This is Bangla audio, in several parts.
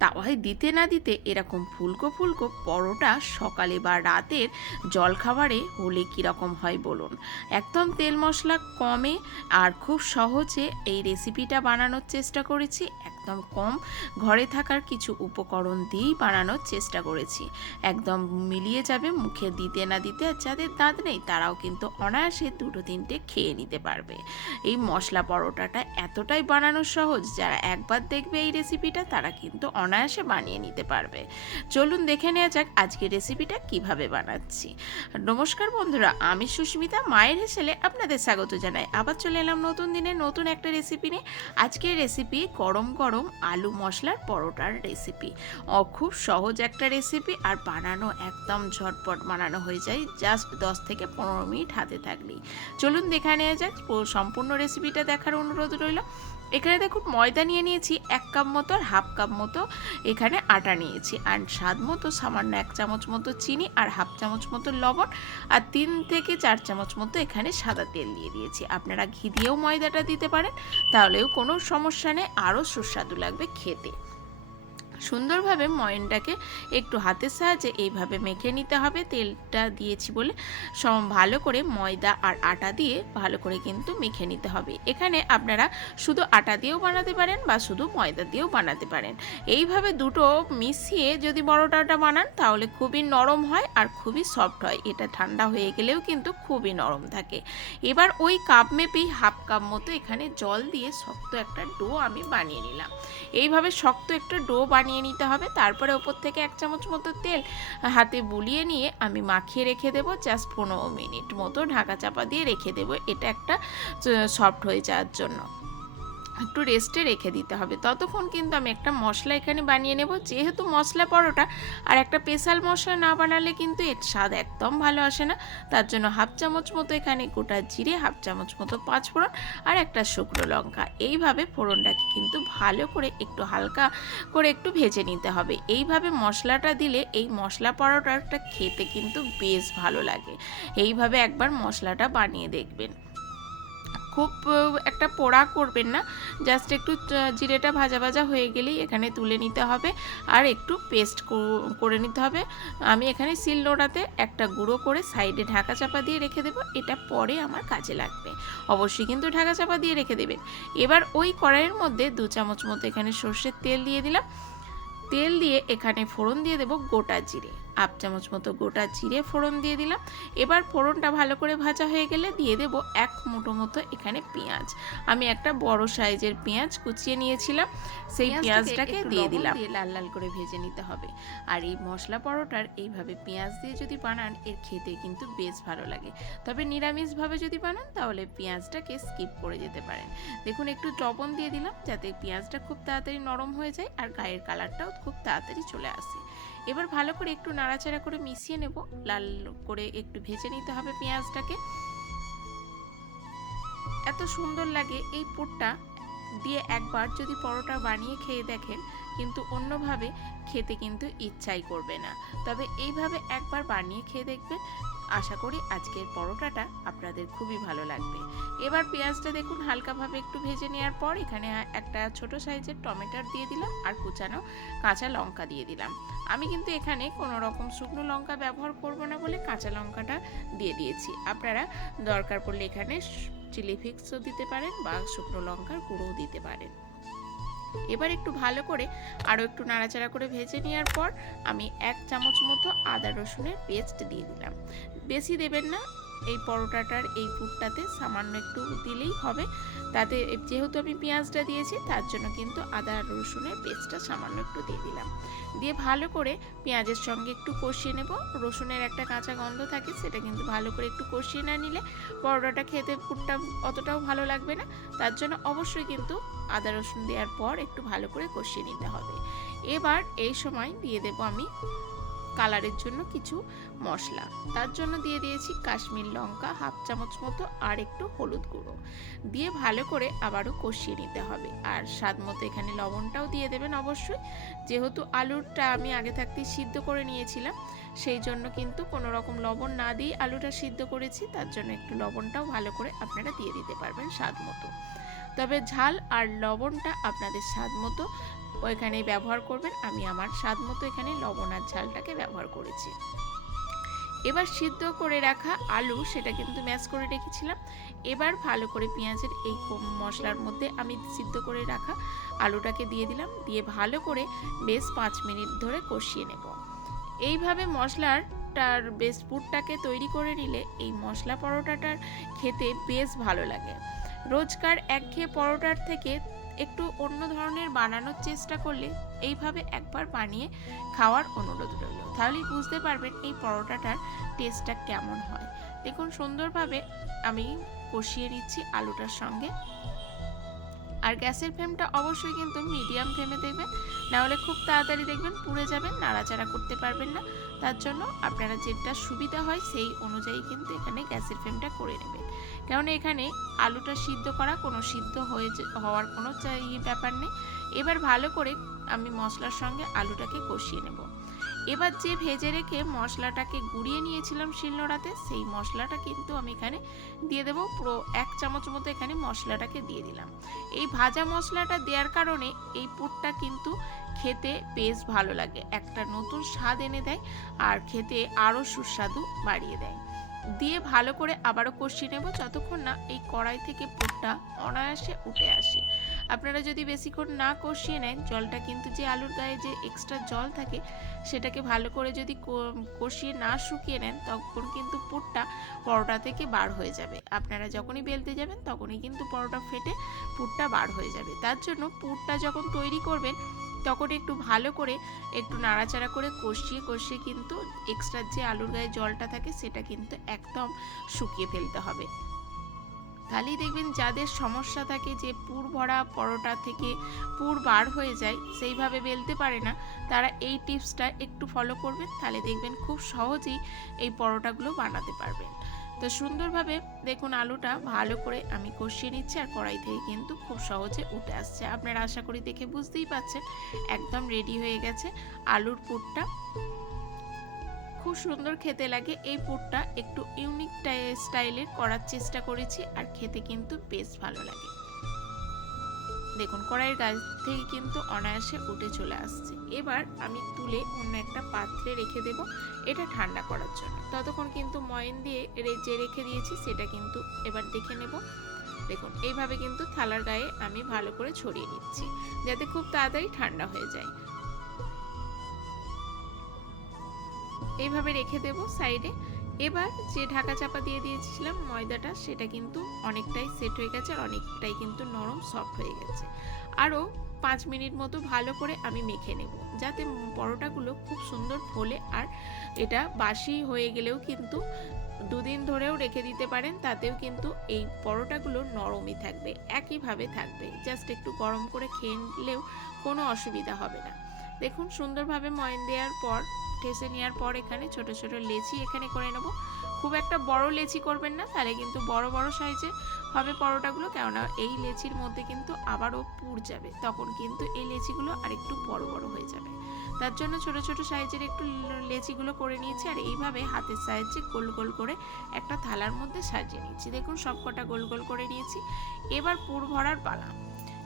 তাওয়ায় দিতে না দিতে এরকম ফুলকো ফুলকো পরোটা সকালে বা রাতের জলখাবারে হলে কীরকম হয় বলুন? একদম তেল মশলা কমে আর খুব সহজে এই রেসিপিটা বানানোর চেষ্টা করেছি একদম কম। ঘরে থাকার কিছু উপকরণ দিয়েই বানানোর চেষ্টা করেছি। একদম মিলিয়ে যাবে মুখে দিতে না দিতে, আর যাদের দাঁত নেই তারাও কিন্তু অনায়াসে দুটো তিনটে খেয়ে নিতে পারবে। এই মশলা পরোটাটা এতটাই বানানো সহজ, যারা একবার দেখবে এই রেসিপিটা তারা কিন্তু অনায়াসে বানিয়ে নিতে পারবে। চলুন দেখে নেওয়া যাক আজকের রেসিপিটা কীভাবে বানাচ্ছি। নমস্কার বন্ধুরা, আমি সুস্মিতা, মায়ের হেসেলে আপনাদের স্বাগত জানাই। আবার চলে এলাম নতুন দিনে নতুন একটা রেসিপি নিয়ে। আজকের রেসিপি গরম গরম আলু মশলার পরোটার রেসিপি খুব সহজ একটা রেসিপি আর বানানো একদম ঝটপট বানানো হয়ে যায়। জাস্ট দশ থেকে পনেরো মিনিট হাতে থাকলেই চলুন দেখা নেওয়া যাক সম্পূর্ণ রেসিপিটা দেখার অনুরোধ রইল। এখানে দেখুন, ময়দা নিয়ে নিয়েছি, এক কাপ মতো আর হাফ কাপ মতো। এখানে আটা নিয়েছি আর স্বাদ মতো সামান্য এক চামচ মতো চিনি আর হাফ চামচ মতো লবণ আর তিন থেকে চার চামচ মতো এখানে সাদা তেল দিয়ে দিয়েছি। আপনারা ঘি দিয়েও ময়দাটা দিতে পারেন, তাহলেও কোনো সমস্যা নেই, আরও সুস্বাদু। লাগবে খেতে। সুন্দরভাবে ময়নটাকে একটু হাতের সাহায্যে এইভাবে মেখে নিতে হবে। তেলটা দিয়েছি বলে সম ভালো করে ময়দা আর আটা দিয়ে ভালো করে কিন্তু মেখে নিতে হবে। এখানে আপনারা শুধু আটা দিয়েও বানাতে পারেন বা শুধু ময়দা দিয়েও বানাতে পারেন। এইভাবে দুটো মিশিয়ে যদি বড়টাটা বানান তাহলে খুবই নরম হয় আর খুবই সফট হয়। এটা ঠান্ডা হয়ে গেলেও কিন্তু খুবই নরম থাকে। এবার ওই কাপ মেপেই হাফ কাপ মতো এখানে জল দিয়ে শক্ত একটা ডো আমি বানিয়ে নিলাম। এইভাবে শক্ত একটা ডো বানিয়ে নিতে হবে। তারপরে ওপর থেকে এক চামচ মতো তেল হাতে বুলিয়ে নিয়ে আমি মাখিয়ে রেখে দেবো। জাস্ট পনেরো মিনিট মতো ঢাকা চাপা দিয়ে রেখে দেবো। এটা একটা সফট হয়ে যাওয়ার জন্য। একটু রেস্টে রেখে দিতে হবে। ততক্ষণ কিন্তু আমি একটা মশলা এখানে বানিয়ে নেব। যেহেতু মশলা পরোটা, আর একটা স্পেশাল মশলা না বানালে কিন্তু এর স্বাদ একদম ভালো আসে না। তার জন্য হাফ চামচ মতো এখানে গোটা জিরে হাফ চামচ মতো পাঁচ ফোড়ন আর একটা শুকনো লঙ্কা। এইভাবে ফোড়নটাকে কিন্তু ভালো করে একটু হালকা করে একটু ভেজে নিতে হবে। এইভাবে মশলাটা দিলে এই মশলা পরোটাটা খেতে কিন্তু বেশ ভালো লাগে। এইভাবে একবার মশলাটা বানিয়ে দেখবেন। খুব একটা পোড়া করবেন না। জাস্ট একটু জিরেটা ভাজা ভাজা হয়ে গেলেই এখানে তুলে নিতে হবে আর একটু পেস্ট করে নিতে হবে। আমি এখানে সিল নোড়াতে একটা গুঁড়ো করে সাইডে ঢাকা চাপা দিয়ে রেখে দেবো। এটা পরে আমার কাজে লাগবে। অবশ্যই কিন্তু ঢাকা চাপা দিয়ে রেখে দেবেন। এবার ওই কড়াইয়ের মধ্যে দু চামচ মতো এখানে সর্ষের তেল দিয়ে দিলাম। তেল দিয়ে এখানে ফোড়ন দিয়ে দেবো গোটা জিরে। আপ চামচ মতো গোটা জিরে ফোড়ন দিয়ে দিলাম। এবার ফোড়নটা ভালো করে ভাজা হয়ে গেলে দিয়ে দেব এক মুঠো মতো এখানে পেঁয়াজ। আমি একটা বড় সাইজের পেঁয়াজ কুচিয়ে নিয়েছিলাম। সেই পেঁয়াজটাকে দিয়ে দিলাম। দিয়ে লাল লাল করে ভেজে নিতে হবে। আর এই মশলা পরোটার এইভাবে পেঁয়াজ দিয়ে যদি বানান এর খেতে কিন্তু বেশ ভালো লাগে। তবে নিরামিষভাবে যদি বানান তাহলে পেঁয়াজটাকে স্কিপ করে যেতে পারেন। দেখুন একটু লবণ দিয়ে দিলাম যাতে পেঁয়াজটা খুব তাড়াতাড়ি নরম হয়ে যায় আর গায়ের কালারটাও খুব তাড়াতাড়ি চলে আসে। এবার ভালো করে একটু নাড়াচাড়া করে মিশিয়ে নেব। লাল করে একটু ভেজে নিতে হবে পেঁয়াজটাকে। এত সুন্দর লাগে এই পুরটা দিয়ে একবার যদি পরোটা বানিয়ে খেয়ে দেখেন, কিন্তু অন্যভাবে খেতে কিন্তু ইচ্ছাই করবে না। তবে এইভাবে একবার বানিয়ে খেয়ে দেখবেন আশা করি আজকের পরোটাটা আপনাদের খুবই ভালো লাগবে। এবার পেঁয়াজটা দেখুন হালকাভাবে একটু ভেজে নেওয়ার পর এখানে একটা ছোট সাইজের টমেটোর দিয়ে দিলাম আর কুচানো কাঁচা লঙ্কা দিয়ে দিলাম। আমি কিন্তু এখানে কোনো রকম শুকনো লঙ্কা ব্যবহার করব না বলে কাঁচা লঙ্কাটা দিয়ে দিয়েছি। আপনারা দরকার পড়লে এখানে চিলি ফিক্সও দিতে পারেন বা শুকনো লঙ্কার গুঁড়োও দিতে পারেন। এবার একটু ভালো করে আরও একটু নাড়াচাড়া করে ভেজে নেওয়ার পর আমি এক চামচ মতো আদা রসুনের পেস্ট দিয়ে দিলাম। বেশি দেবেন না এই পরোটাটার এই পুরটাতে সামান্য একটু দিলেই হবে। তাতে যেহেতু আমি পেঁয়াজটা দিয়েছি, তার জন্য কিন্তু আদা রসুনের পেস্টটা সামান্য একটু দিয়ে দিলাম। দিয়ে ভালো করে পেঁয়াজের সঙ্গে একটু কষিয়ে নেব। রসুনের একটা কাঁচা গন্ধ থাকে, সেটা কিন্তু ভালো করে একটু কষিয়ে না নিলে পরোটাটা খেতে পুরটা অতটাও ভালো লাগবে না। তার জন্য অবশ্যই কিন্তু আদা রসুন দেওয়ার পর একটু ভালো করে কষিয়ে নিতে হবে। এবার এই সময় দিয়ে দেব আমি কালারের জন্য কিছু মশলা। তার জন্য দিয়ে দিয়েছি কাশ্মীর লঙ্কা, হাফ চামচ মতো আর একটু হলুদ গুঁড়ো। দিয়ে ভালো করে আবারও কষিয়ে নিতে হবে। আর স্বাদ মতো এখানে লবণটাও দিয়ে দেবেন অবশ্যই। যেহেতু আলুরটা আমি আগে থাকতেই সিদ্ধ করে নিয়েছিলাম, সেই জন্য কিন্তু কোনো রকম লবণ না দিয়ে আলুটা সিদ্ধ করেছি। তার জন্য একটু লবণটাও ভালো করে আপনারা দিয়ে দিতে পারবেন স্বাদ মতো। তবে ঝাল আর লবণটা আপনাদের স্বাদ মতো ওইখানে ব্যবহার করবেন। আমি আমার স্বাদ মতো এখানে লবণ আর ঝালটাকে ব্যবহার করেছি। এবার সিদ্ধ করে রাখা আলু সেটা কিন্তু ম্যাশ করে রেখেছিলাম। এবার ভালো করে পেঁয়াজের এই মশলার মধ্যে আমি সিদ্ধ করে রাখা আলুটাকে দিয়ে দিলাম। দিয়ে ভালো করে বেশ পাঁচ মিনিট ধরে কষিয়ে নেব। এইভাবে মশলাটার বেশ পুরটাকে তৈরি করে নিলে এই মশলা পরোটাটার খেতে বেশ ভালো লাগে। রোজকার একঘেয়ে পরোটার থেকে একটু অন্য ধরনের বানানোর চেষ্টা করলে এইভাবে একবার বানিয়ে খাওয়ার অনুরোধ রইল। তাহলেই বুঝতে পারবেন এই পরোটাটার টেস্টটা কেমন হয়। দেখুন, সুন্দরভাবে আমি কষিয়ে নিচ্ছি আলুটার সঙ্গে। আর গ্যাসের ফ্লেমটা অবশ্যই কিন্তু মিডিয়াম ফ্লেমে দেখবেন। নাহলে খুব তাড়াতাড়ি দেখবেন পুড়ে যাবেন নাড়াচাড়া করতে পারবেন না। তার জন্য আপনারা যেটা সুবিধা হয় সেই অনুযায়ী কিন্তু এখানে গ্যাসের ফ্লেমটা করে নেবেন। কারণ এখানে আলুটা সিদ্ধ করা কোনো সিদ্ধ হয়ে হওয়ার কোনো ব্যাপার নেই। এবার ভালো করে আমি মশলার সঙ্গে আলুটাকে কষিয়ে নেব। এবার যে ভেজে রেখে মশলাটাকে গুঁড়িয়ে নিয়েছিলাম শিলনোড়াতে, সেই মশলাটা কিন্তু আমি এখানে দিয়ে দেবো। পুরো এক চামচ মতো এখানে মশলাটাকে দিয়ে দিলাম। এই ভাজা মশলাটা দেওয়ার কারণে এই পুরটা কিন্তু খেতে বেশ ভালো লাগে। একটা নতুন স্বাদ এনে দেয় আর খেতে আরও সুস্বাদু বাড়িয়ে দেয়। দিয়ে ভালো করে আবারও কষিয়ে নেব যতক্ষণ না এই কড়াই থেকে পুরটা অনায়াসে উঠে আসে। আপনারা যদি বেশিক্ষণ না কষিয়ে নেন, জলটা কিন্তু যে আলুর গায়ে যে এক্সট্রা জল থাকে, সেটাকে ভালো করে যদি কষিয়ে না শুকিয়ে নেন, তখন কিন্তু পুরটা পরোটা থেকে বার হয়ে যাবে। আপনারা যখনই বেলতে যাবেন, তখনই কিন্তু পরোটা ফেটে পুরটা বার হয়ে যাবে। তার জন্য পুরটা যখন তৈরি করবেন তখন একটু ভালো করে একটু নাড়াচাড়া করে কষিয়ে কষিয়ে কিন্তু এক্সট্রা যে আলুর গায়ে জলটা থাকে সেটা কিন্তু একদম শুকিয়ে ফেলতে হবে। তাহলেই দেখবেন যাদের সমস্যা থাকে যে পুর ভরা পরোটা থেকে পুর বার হয়ে যায় সেইভাবে বেলতে পারে না, তারা এই টিপসটা একটু ফলো করবেন, তাহলে দেখবেন খুব সহজেই এই পরোটাগুলো বানাতে পারবেন। তো সুন্দরভাবে দেখুন আলুটা ভালো করে আমি কষিয়ে নিচ্ছি আর কড়াই থেকে কিন্তু খুব সহজে উঠে আসছে। আপনারা আশা করি দেখে বুঝতেই পাচ্ছেন একদম রেডি হয়ে গেছে। আলুর পুরটা খুব সুন্দর খেতে লাগে। এই পুরটা একটু ইউনিক স্টাইলের করার চেষ্টা করেছি আর খেতে কিন্তু বেশ ভালো লাগে। দেখুন কড়াইয়ের গাছ থেকে কিন্তু অনায়াসে উঠে চলে আসছে। এবার আমি তুলে অন্য একটা পাত্রে রেখে দেব, এটা ঠান্ডা করার জন্য। ততক্ষণ কিন্তু ময়ন দিয়ে যে রেখে দিয়েছি সেটা কিন্তু এবার দেখে নেব। দেখুন, এইভাবে কিন্তু থালার গায়ে আমি ভালো করে ছড়িয়ে নিচ্ছি, যাতে খুব তাড়াতাড়ি ঠান্ডা হয়ে যায়। এইভাবে রেখে দেব সাইডে। এবার যে ঢাকা চাপা দিয়ে দিয়েছিলাম ময়দাটা, সেটা কিন্তু অনেকটাই সেট হয়ে গেছে আর অনেকটাই কিন্তু নরম সফট হয়ে গেছে। আরও পাঁচ মিনিট মতো ভালো করে আমি মেখে নেব, যাতে পরোটাগুলো খুব সুন্দর ফোলে। আর এটা বাসি হয়ে গেলেও কিন্তু দুদিন ধরেও রেখে দিতে পারেন, তাতেও কিন্তু এই পরোটাগুলো নরমই থাকবে, একইভাবে থাকবে। জাস্ট একটু গরম করে খেয়ে নিলেও কোনো অসুবিধা হবে না। দেখুন, সুন্দরভাবে ময়ন দেওয়ার পর, ঠেসে নেওয়ার পর এখানে ছোট ছোট লেচি এখানে করে নেব। খুব একটা বড় লেচি করবেন না, তাহলে কিন্তু বড় বড় সাইজে হবে পরোটাগুলো, কেননা এই লেচির মধ্যে কিন্তু আবারও পুর যাবে, তখন কিন্তু এই লেচিগুলো আরেকটু বড় বড় হয়ে যাবে। তার জন্য ছোট ছোট সাইজের একটু লেচিগুলো করে নিয়েছি, আর এইভাবে হাতের সাহায্যে গোল গোল করে একটা থালার মধ্যে সাজিয়ে নিচ্ছি। দেখুন সব কটা গোল গোল করে নিয়েছি। এবার পুর ভরার পালা।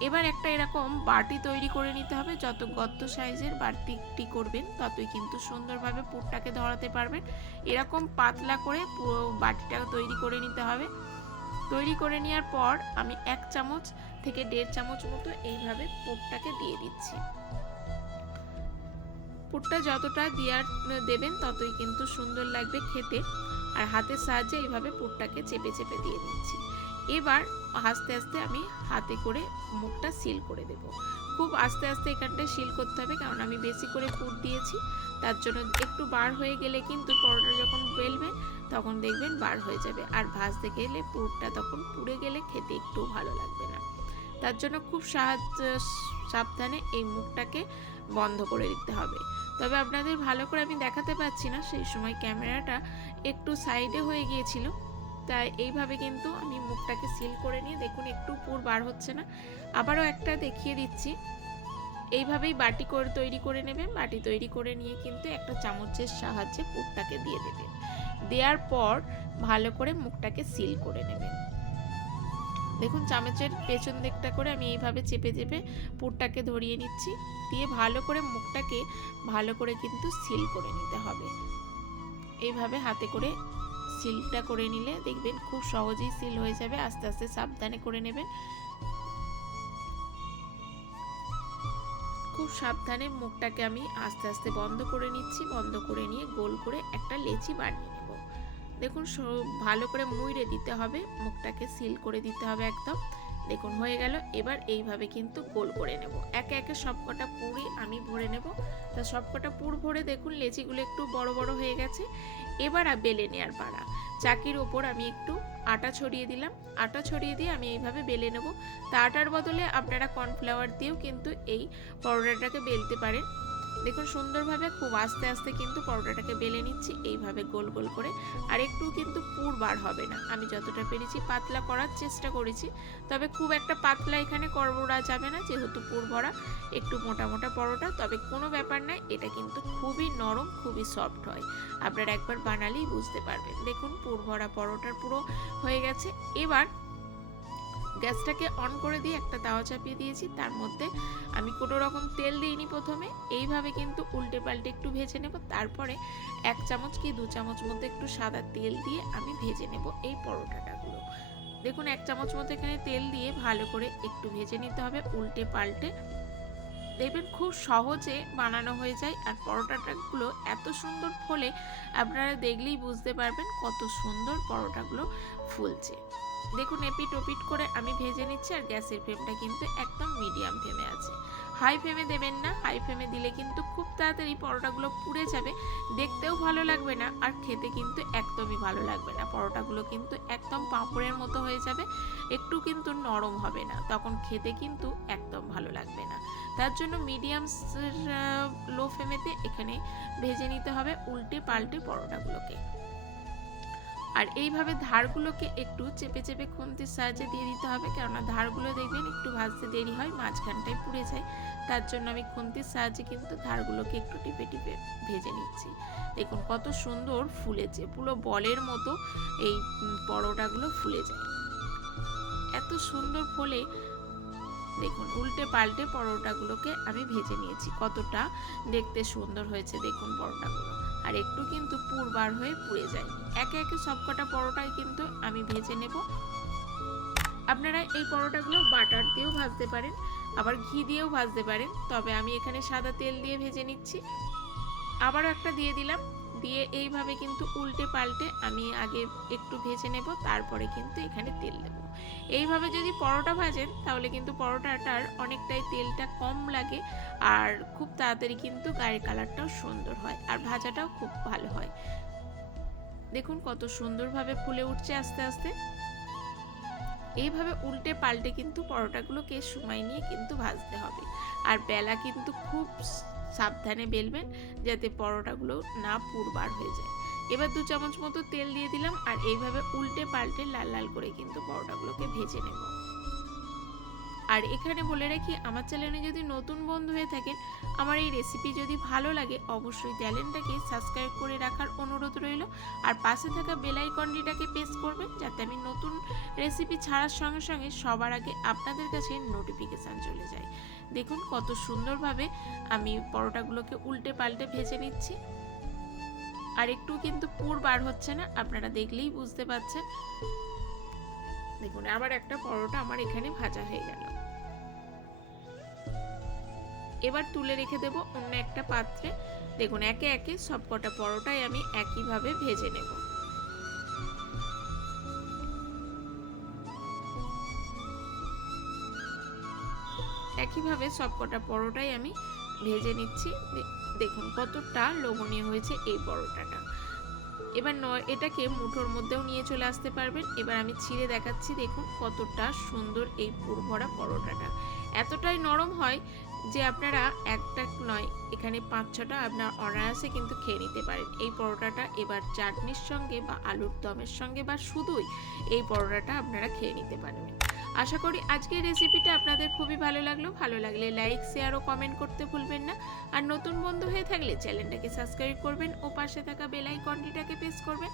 এবার একটা এরকম বাটি তৈরি করে নিতে হবে। যত গর্ত সাইজের বাটিটি করবেন, ততই কিন্তু সুন্দরভাবে পুরটাকে ধরাতে পারবেন। এরকম পাতলা করে পুরো বাটিটা তৈরি করে নিতে হবে। তৈরি করে নেওয়ার পর আমি এক চামচ থেকে দেড় চামচ মতো এইভাবে পুরটাকে দিয়ে দিচ্ছি। পুরটা যতটা দেওয়ার, দেবেন ততই কিন্তু সুন্দর লাগবে খেতে। আর হাতের সাহায্যে এইভাবে পুরটাকে চেপে চেপে দিয়ে দিচ্ছি। এবার আস্তে আস্তে আমি হাতে করে মুখটা সিল করে দেব। খুব আস্তে আস্তে এখানটায় সিল করতে হবে, কারণ আমি বেশি করে পুর দিয়েছি, তার জন্য একটু বার হয়ে গেলে কিন্তু পরোটা যখন বেলবেন তখন দেখবেন বার হয়ে যাবে। আর ভাজতে গেলে পুরটা তখন পুড়ে গেলে খেতে একটু ভালো লাগবে না। তার জন্য খুব সাহায্য, সাবধানে এই মুখটাকে বন্ধ করে দিতে হবে। তবে আপনাদের ভালো করে আমি দেখাতে পাচ্ছি না, সেই সময় ক্যামেরাটা একটু সাইডে হয়ে গিয়েছিল। তাই এইভাবে কিন্তু আমি মুখটাকে সিল করে নিয়ে, দেখুন একটু পুর বার হচ্ছে না, আবারও একটা দেখিয়ে দিচ্ছি। এইভাবেই বাটি করে তৈরি করে নেবেন, বাটি তৈরি করে নিয়ে কিন্তু একটা চামচের সাহায্যে পুরটাকে দিয়ে দেবেন। দেওয়ার পর ভালো করে মুখটাকে সিল করে নেবেন। দেখুন চামচের পেছন দিকটা করে আমি এইভাবে চেপে চেপে পুরটাকে ধরিয়ে নিচ্ছি, দিয়ে ভালো করে মুখটাকে ভালো করে কিন্তু সিল করে নিতে হবে। এইভাবে হাতে করে সিলটা করে নিলে দেখবেন খুব সহজেই সিল হয়ে যাবে। আস্তে আস্তে সাবধানে করে নেবেন। খুব সাবধানে মুখটাকে আমি আস্তে আস্তে বন্ধ করে নিচ্ছি। বন্ধ করে নিয়ে গোল করে একটা লেচি বানিয়ে নেব। দেখুন ভালো করে মুইড়ে দিতে হবে। মুখটাকে সিল করে দিতে হবে একদম। দেখুন হয়ে গেল। এবার এইভাবে কিন্তু গোল করে নেব। একে একে সবকটা পুরই আমি ভরে নেব। তা সবকটা পুর ভরে দেখুন লেচিগুলো একটু বড় বড় হয়ে গেছে। এবার বেলে নেয়ার পাড়া চাকির ওপর আমি একটু আটা ছড়িয়ে দিলাম। আটা ছড়িয়ে দিয়ে আমি এইভাবে বেলে নেব। তা আটার বদলে আপনারা কর্নফ্লাওয়ার দিয়েও কিন্তু এই পরোটাটাকে বেলতে পারেন। দেখুন, সুন্দরভাবে খুব আস্তে আস্তে কিন্তু পরোটাটাকে বেলে নিচ্ছি। এইভাবে গোল গোল করে। আর একটু কিন্তু পুর বার হবে না। আমি যতটা পেরেছি পাতলা করার চেষ্টা করেছি। তবে খুব একটা পাতলা এখানে করা যাবে না, যেহেতু পুর ভরা। একটু মোটা মোটা পরোটা, তবে কোনো ব্যাপার নাই এটা কিন্তু খুবই নরম, খুবই সফট হয়। আপনারা একবার বানালেই বুঝতে পারবেন। দেখুন, পুর ভরা পরোটার পুরো হয়ে গেছে। এবার গ্যাসটাকে অন করে দিয়ে একটা তাওয়া চাপিয়ে দিয়েছি। তার মধ্যে আমি কোনো রকম তেল দিইনি প্রথমে। এইভাবে কিন্তু উল্টে পাল্টে একটু ভেজে নেব। তারপরে এক চামচ কি দু চামচ মধ্যে একটু সাদা তেল দিয়ে আমি ভেজে নেব এই পরোটাটাগুলো। দেখুন, এক চামচ মতো এখানে তেল দিয়ে ভালো করে একটু ভেজে নিতে হবে উল্টে পাল্টে। দেখবেন খুব সহজে বানানো হয়ে যায় আর পরোটাটাগুলো এত সুন্দর ফলে আপনারা দেখলেই বুঝতে পারবেন কত সুন্দর পরোটাগুলো ফুলছে। দেখুন এপিট ওপিট করে আমি ভেজে নিচ্ছি আর গ্যাসের ফ্লেমটা কিন্তু একদম মিডিয়াম ফ্লেমে আছে। হাই ফ্লেমে দেবেন না, হাই ফ্লেমে দিলে কিন্তু খুব তাড়াতাড়ি পরোটাগুলো পুড়ে যাবে, দেখতেও ভালো লাগবে না আর খেতে কিন্তু একদমই ভালো লাগবে না। পরোটাগুলো কিন্তু একদম পাঁপড়ের মতো হয়ে যাবে, একটু কিন্তু নরম হবে না, তখন খেতে কিন্তু একদম ভালো লাগবে না। তার জন্য মিডিয়াম লো ফ্লেমেতে এখানে ভেজে নিতে হবে উল্টে পাল্টে পরোটাগুলোকে। আর এইভাবে ধারগুলোকে একটু চেপে চেপে খুন্তির সাহায্যে দিয়ে দিতে হবে। কেননা ধারগুলো দেখবেন একটু ভাজতে দেরি হয়, মাঝখানটায় পুড়ে যায়। তার জন্য আমি খুন্তির সাহায্যে কিন্তু ধারগুলোকে একটু টিপে টিপে ভেজে নিচ্ছি। দেখুন কত সুন্দর ফুলেছে, পুরো বলের মতো এই পরোটাগুলো ফুলে যায়। এত সুন্দর ফলে দেখুন উল্টে পাল্টে পরোটাগুলোকে আমি ভেজে নিয়েছি। কতটা দেখতে সুন্দর হয়েছে দেখুন পরোটাগুলো। আর একটু কিন্তু পুর বার হয়ে পুড়ে যায়। একে একে সবকটা পরোটাই কিন্তু আমি ভেজে নেব। আপনারা এই পরোটাগুলো বাটার দিয়েও ভাজতে পারেন, আবার ঘি দিয়েও ভাজতে পারেন, তবে আমি এখানে সাদা তেল দিয়ে ভেজে নিচ্ছি। আবারও একটা দিয়ে দিলাম, দিয়ে এইভাবে কিন্তু উল্টে পাল্টে আমি আগে একটু ভেজে নেব, তারপরে কিন্তু এখানে তেল দেবো। এইভাবে যদি পরোটা ভাজেন, তাহলে কিন্তু পরোটাটার অনেকটাই তেলটা কম লাগে আর খুব তাড়াতাড়ি কিন্তু গায়ের কালারটাও সুন্দর হয় আর ভাজাটাও খুব ভালো হয়। দেখুন কত সুন্দরভাবে ফুলে উঠছে আস্তে আস্তে। এইভাবে উল্টে পাল্টে কিন্তু পরোটাগুলোকে সময় নিয়ে কিন্তু ভাজতে হবে। আর বেলা কিন্তু খুব সাবধানে বেলবেন, যাতে পরোটাগুলো না পুরবার হয়ে যায়। এবার দু চামচ মতো তেল দিয়ে দিলাম আর এইভাবে উল্টে পাল্টে লাল লাল করে কিন্তু পরোটাগুলোকে ভেজে নেব। আর এখানে বলে রাখি, আমার চ্যানেলে যদি নতুন বন্ধু হয়ে থাকেন, আমার এই রেসিপি যদি ভালো লাগে, অবশ্যই চ্যানেলটাকে সাবস্ক্রাইব করে রাখার অনুরোধ রইল। আর পাশে থাকা বেল আইকনটিটাকে প্রেস করবেন, যাতে আমি নতুন রেসিপি ছাড়ার সঙ্গে সঙ্গে সবার আগে আপনাদের কাছে নোটিফিকেশান চলে যায়। দেখুন কত সুন্দরভাবে আমি পরোটাগুলোকে উল্টে পাল্টে ভেজে নিচ্ছি। আর একটু কিন্তু পুর বার হচ্ছে না, আপনারা দেখলেই বুঝতে পারছেন। দেখুন, আবার একটা পরোটা আমার এখানে ভাজা হয়ে গেল। এবার তুলে রেখে দেব অন্য একটা পাত্রে। দেখুন, একে একে সবকটা পরোটাই আমি একইভাবে ভেজে নেব। একইভাবে সবকটা পরোটাই আমি ভেজে নিচ্ছি। দেখুন, কতটা লোভনীয় হয়েছে এই পরোটাটা। এবার ন এটাকে মুঠোর মধ্যেও নিয়ে চলে আসতে পারবেন। এবার আমি ছিঁড়ে দেখাচ্ছি, দেখুন কতটা সুন্দর এই পুর ভরা পরোটাটা। এতটাই নরম হয় যে আপনারা একটা নয়, এখানে পাঁচ, ছটা আপনার অনায়াসে কিন্তু খেয়ে নিতে পারেন। এই পরোটাটা এবার চাটনির সঙ্গে বা আলুর দমের সঙ্গে বা শুধুই এই পরোটাটা আপনারা খেয়ে নিতে পারবেন। আশা করি আজকের রেসিপিটা আপনাদের খুবই ভালো লাগল। ভালো লাগলে লাইক শেয়ার ও কমেন্ট করতে ভুলবেন না। আর নতুন বন্ধু হয়ে থাকলে চ্যানেলটাকে সাবস্ক্রাইব করবেন। ও পাশে থাকা বেল আইকনটিটাকে প্রেস করবেন।